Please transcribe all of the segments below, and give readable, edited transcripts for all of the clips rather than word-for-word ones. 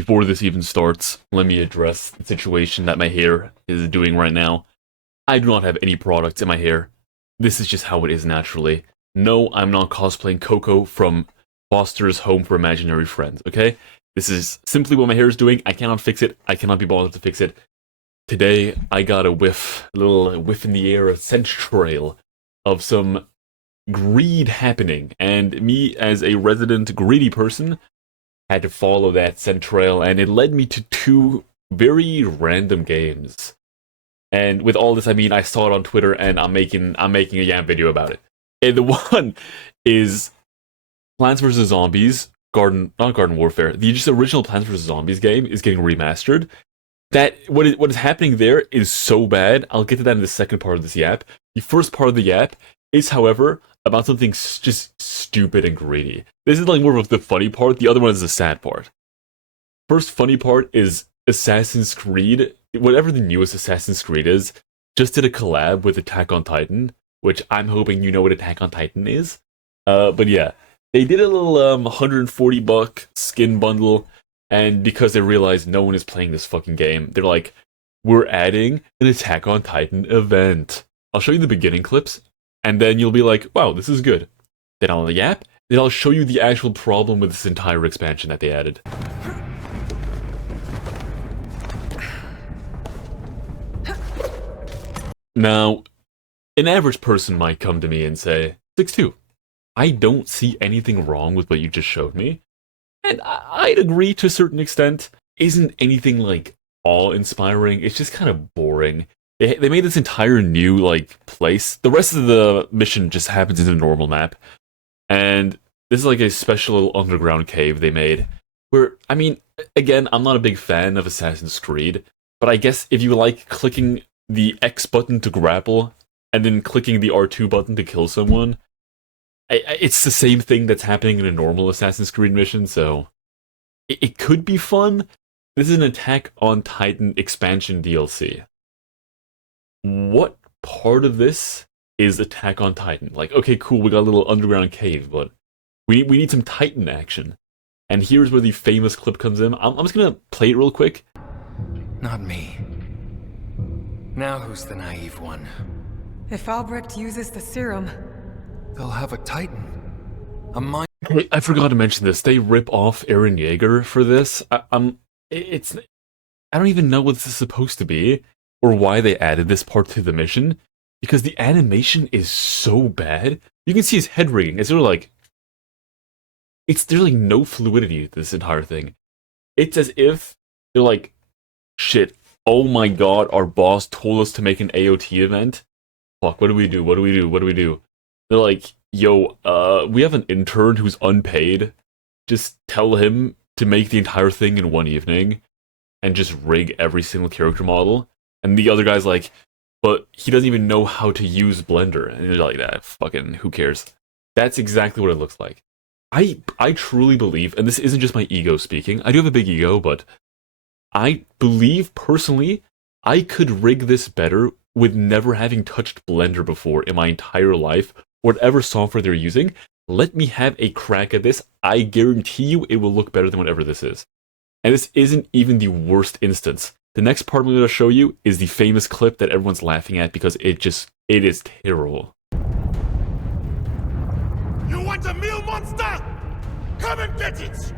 Before this even starts, let me address the situation that my hair is doing right now. I do not have any products in my hair. This is just how it is naturally. No, I'm not cosplaying Coco from Foster's Home for Imaginary Friends, okay? This is simply what my hair is doing. I cannot fix it. I cannot be bothered to fix it. Today, I got a little whiff in the air, a scent trail of some greed happening. And me, as a resident greedy person, had to follow that scent trail, and it led me to two very random games. And with all this, I mean, I saw it on Twitter, and I'm making a Yam video about it. And the one is Plants vs Zombies, not Garden Warfare. The just original Plants vs Zombies game is getting remastered. What is happening there is so bad. I'll get to that in the second part of this yap. The first part of the yap is, however, about something just stupid and greedy. This is like more of the funny part. The other one is the sad part. First funny part is Assassin's Creed, whatever the newest Assassin's Creed is, just did a collab with Attack on Titan, which I'm hoping you know what Attack on Titan is. But yeah, they did a little $140 skin bundle, and because they realized no one is playing this fucking game, they're like, we're adding an Attack on Titan event. I'll show you the beginning clips, and then you'll be like, wow, this is good. Then I'll yap, then I'll show you the actual problem with this entire expansion that they added. Now, an average person might come to me and say, cixthoo, I don't see anything wrong with what you just showed me. And I'd agree to a certain extent. Isn't anything, like, awe-inspiring. It's just kind of boring. They made this entire new, like, place. The rest of the mission just happens in the normal map. And this is like a special little underground cave they made. Where, I mean, again, I'm not a big fan of Assassin's Creed. But I guess if you like clicking the X button to grapple, and then clicking the R2 button to kill someone, it's the same thing that's happening in a normal Assassin's Creed mission, so it could be fun. This is an Attack on Titan expansion DLC. What part of this is Attack on Titan? Like, okay, cool, we got a little underground cave, but we need some Titan action. And here's where the famous clip comes in. I'm just gonna play it real quick. Not me. Now who's the naive one? If Albrecht uses the serum, They'll have a Titan. A mind. Hey, I forgot to mention this. They rip off Eren Yeager for this. I don't even know what this is supposed to be, or why they added this part to the mission, because the animation is so bad. You can see his head rigging. It's sort of like, there's like no fluidity to this entire thing. It's as if they're like, shit, oh my god, our boss told us to make an AOT event. Fuck, what do we do? What do we do? What do we do? They're like, yo, we have an intern who's unpaid. Just tell him to make the entire thing in one evening and just rig every single character model. And the other guy's like, but he doesn't even know how to use Blender. And you're like, that fucking, who cares? That's exactly what it looks like. I truly believe, and this isn't just my ego speaking, I do have a big ego, but I believe personally I could rig this better with never having touched Blender before in my entire life. Whatever software they're using, let me have a crack at this. I guarantee you it will look better than whatever this is. And this isn't even the worst instance. The next part I'm going to show you is the famous clip that everyone's laughing at because it is terrible. You want a meal monster? Come and get it!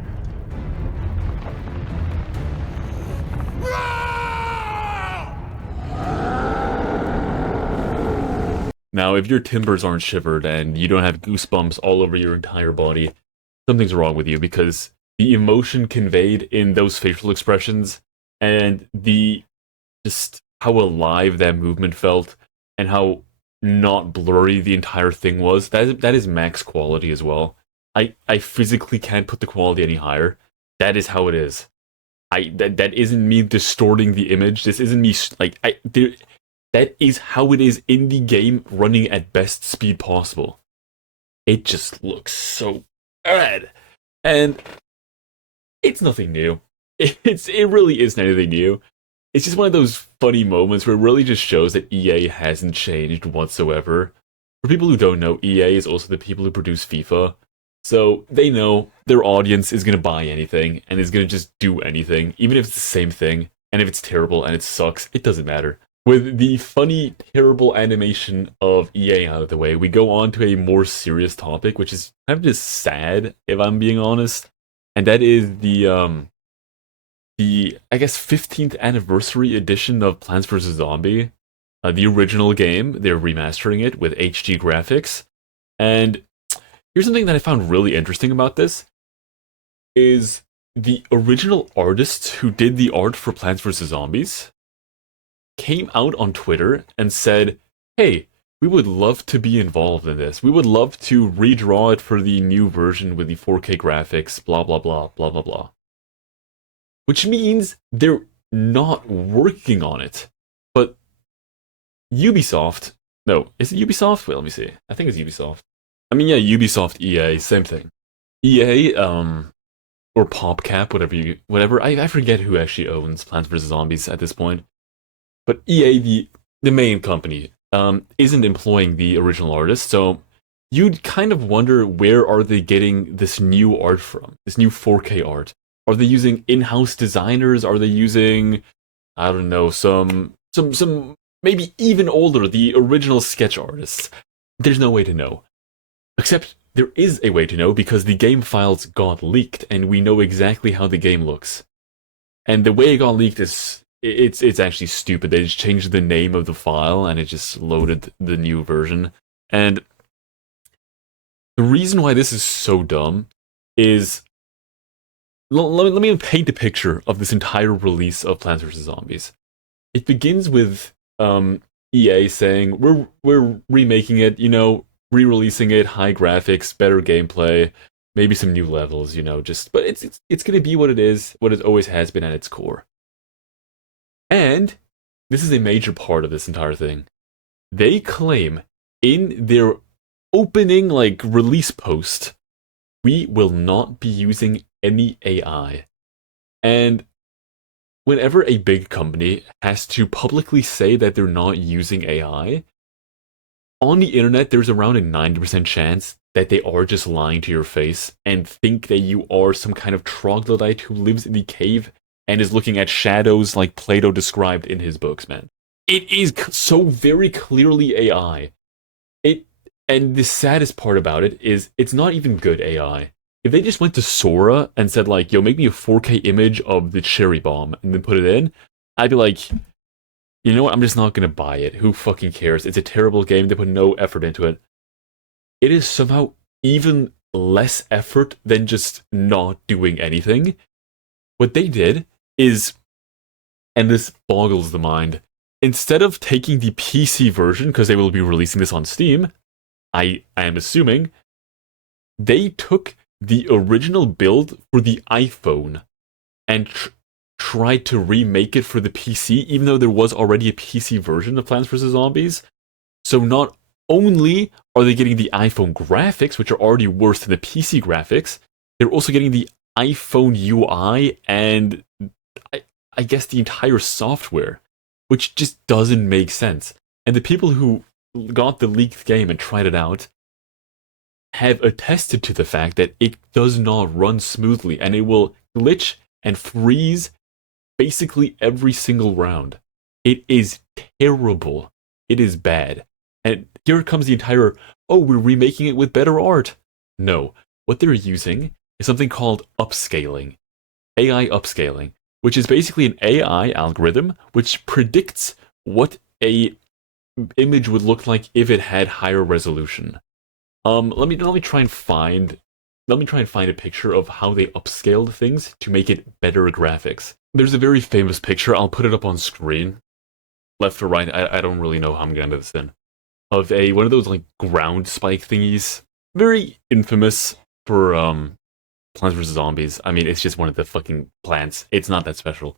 Now, if your timbers aren't shivered and you don't have goosebumps all over your entire body, something's wrong with you, because the emotion conveyed in those facial expressions and just how alive that movement felt and how not blurry the entire thing was, that is max quality as well. I physically can't put the quality any higher. That is how it is. That isn't me distorting the image. This isn't me, that is how it is in the game, running at best speed possible. It just looks so bad. And it's nothing new. It really isn't anything new. It's just one of those funny moments where it really just shows that EA hasn't changed whatsoever. For people who don't know, EA is also the people who produce FIFA. So they know their audience is going to buy anything and is going to just do anything, even if it's the same thing. And if it's terrible and it sucks, it doesn't matter. With the funny, terrible animation of EA out of the way, we go on to a more serious topic, which is kind of just sad, if I'm being honest. And that is the I guess 15th anniversary edition of Plants vs Zombie, the original game. They're remastering it with HD graphics, and here's something that I found really interesting about this: is the original artists who did the art for Plants vs Zombies came out on Twitter and said, "Hey, we would love to be involved in this. We would love to redraw it for the new version with the 4K graphics, blah blah blah, blah blah blah." Which means they're not working on it. But Ubisoft, no, is it Ubisoft? Wait, let me see. I think it's Ubisoft. I mean, yeah, Ubisoft, EA, same thing. EA, or PopCap, whatever. I forget who actually owns Plants vs Zombies at this point. But EA, the main company, isn't employing the original artist, so you'd kind of wonder, where are they getting this new art from? This new 4K art? Are they using in-house designers? Are they using, I don't know, some maybe even older, the original sketch artists? There's no way to know. Except there is a way to know, because the game files got leaked and we know exactly how the game looks. And the way it got leaked is it's actually stupid. They just changed the name of the file and it just loaded the new version. And the reason why this is so dumb is, let me paint a picture of this entire release of Plants vs Zombies. It begins with EA saying, we're remaking it, re-releasing it, high graphics, better gameplay, maybe some new levels, but it's gonna be what it is, what it always has been at its core. And this is a major part of this entire thing. They claim in their opening release post, we will not be using any AI. And whenever a big company has to publicly say that they're not using AI, on the internet there's around a 90% chance that they are just lying to your face and think that you are some kind of troglodyte who lives in the cave and is looking at shadows like Plato described in his books, man. It is so very clearly AI. And the saddest part about it is, it's not even good AI. If they just went to Sora and said yo, make me a 4K image of the cherry bomb and then put it in, I'd be like, you know what, I'm just not gonna buy it. Who fucking cares? It's a terrible game. They put no effort into it. It is somehow even less effort than just not doing anything. What they did is, and this boggles the mind, instead of taking the PC version, because they will be releasing this on Steam, I am assuming, they took the original build for the iPhone and tried to remake it for the PC, even though there was already a PC version of Plants vs. Zombies. So not only are they getting the iPhone graphics, which are already worse than the PC graphics, they're also getting the iPhone UI and I guess the entire software, which just doesn't make sense. And the people who got the leaked game and tried it out have attested to the fact that it does not run smoothly and it will glitch and freeze basically every single round. It is terrible. It is bad. And here comes the entire, oh, we're remaking it with better art. No, what they're using is something called upscaling. AI upscaling, which is basically an AI algorithm which predicts what a image would look like if it had higher resolution. Let me try and find a picture of how they upscaled things to make it better graphics. There's a very famous picture. I'll put it up on screen, left or right. I don't really know how I'm gonna get this in. Of one of those ground spike thingies, very infamous for Plants vs Zombies. I mean, it's just one of the fucking plants. It's not that special.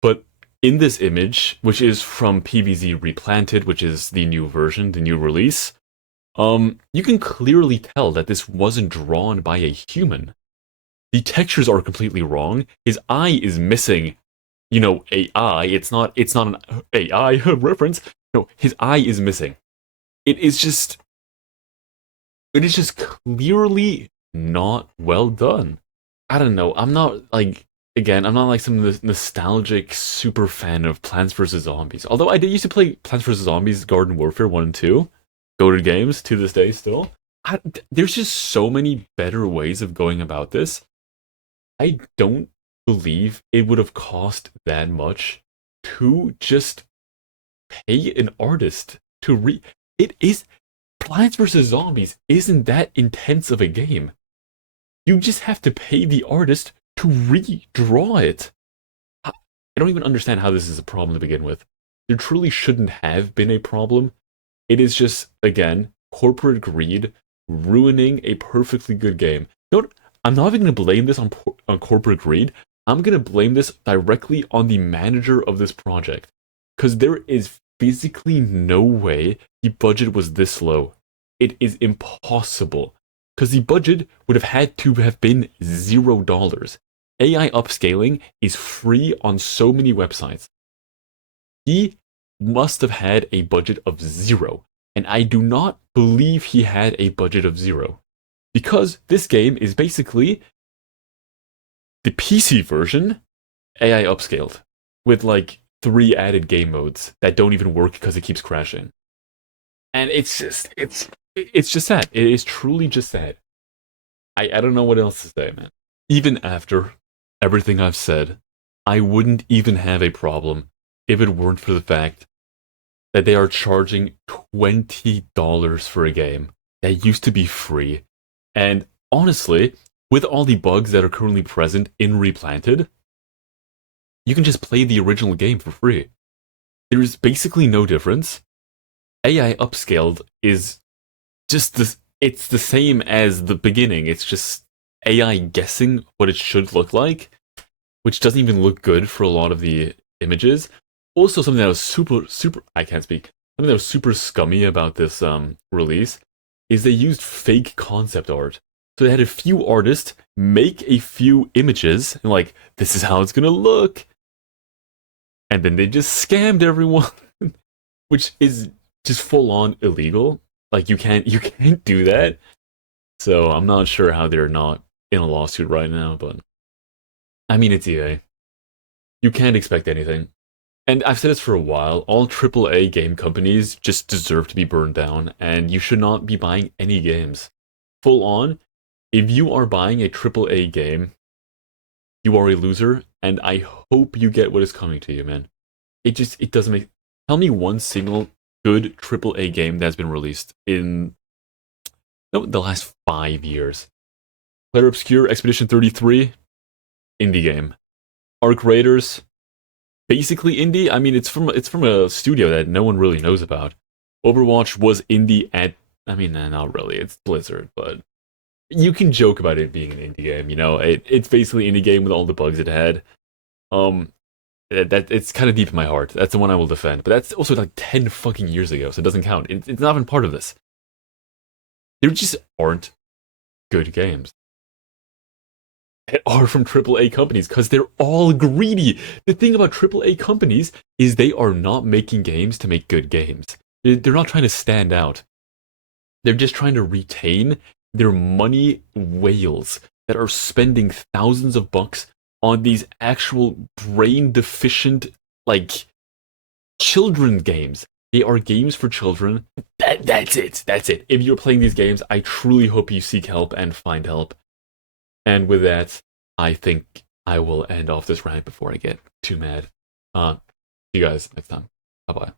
But in this image, which is from PvZ Replanted, which is the new version, the new release, you can clearly tell that this wasn't drawn by a human. The textures are completely wrong. His eye is missing, a eye. It's not an AI reference. No, his eye is missing. It is just clearly not well done. I don't know. I'm not like again. I'm not like some nostalgic super fan of Plants vs Zombies. Although I did used to play Plants vs Zombies Garden Warfare 1 and 2, goated games to this day still. There's just so many better ways of going about this. I don't believe it would have cost that much to just pay an artist to it is Plants vs Zombies isn't that intense of a game. You just have to pay the artist to redraw it. I don't even understand how this is a problem to begin with. There truly shouldn't have been a problem. It is just, again, corporate greed ruining a perfectly good game. I'm not even going to blame this on corporate greed. I'm going to blame this directly on the manager of this project. Because there is physically no way the budget was this low. It is impossible. Because the budget would have had to have been $0. AI upscaling is free on so many websites. He must have had a budget of 0. And I do not believe he had a budget of 0. Because this game is basically the PC version AI upscaled. With like 3 added game modes that don't even work because it keeps crashing. And it's just sad. It is truly just sad. I don't know what else to say, man. Even after everything I've said, I wouldn't even have a problem if it weren't for the fact that they are charging $20 for a game that used to be free. And honestly, with all the bugs that are currently present in Replanted, you can just play the original game for free. There's basically no difference. AI upscaled is just this. It's the same as the beginning. It's just AI guessing what it should look like, which doesn't even look good for a lot of the images. Also, something that was super, I can't speak. Something that was super scummy about this release is they used fake concept art. So they had a few artists make a few images and like, this is how it's gonna look. And then they just scammed everyone, which is just full on illegal. Like you can't do that. So I'm not sure how they're not in a lawsuit right now, but I mean it's EA. You can't expect anything. And I've said this for a while, all AAA game companies just deserve to be burned down, and you should not be buying any games. Full on, if you are buying a AAA game, you are a loser, and I hope you get what is coming to you, man. It doesn't make... Tell me one single good AAA game that's been released in the last 5 years. Player Obscure, Expedition 33, indie game. Arc Raiders, basically indie. I mean, it's from a studio that no one really knows about. Overwatch was indie at... I mean, not really. It's Blizzard, but you can joke about it being an indie game. You know, it's basically an indie game with all the bugs it had. That it's kind of deep in my heart. That's the one I will defend. But that's also like 10 fucking years ago, so it doesn't count. It's not even part of this. There just aren't good games that are from AAA companies because they're all greedy. The thing about AAA companies is they are not making games to make good games. They're not trying to stand out. They're just trying to retain their money whales that are spending thousands of bucks on these actual brain deficient, like, children games. They are games for children. That's it. That's it. If you're playing these games, I truly hope you seek help and find help. And with that, I think I will end off this rant before I get too mad. See you guys next time. Bye-bye.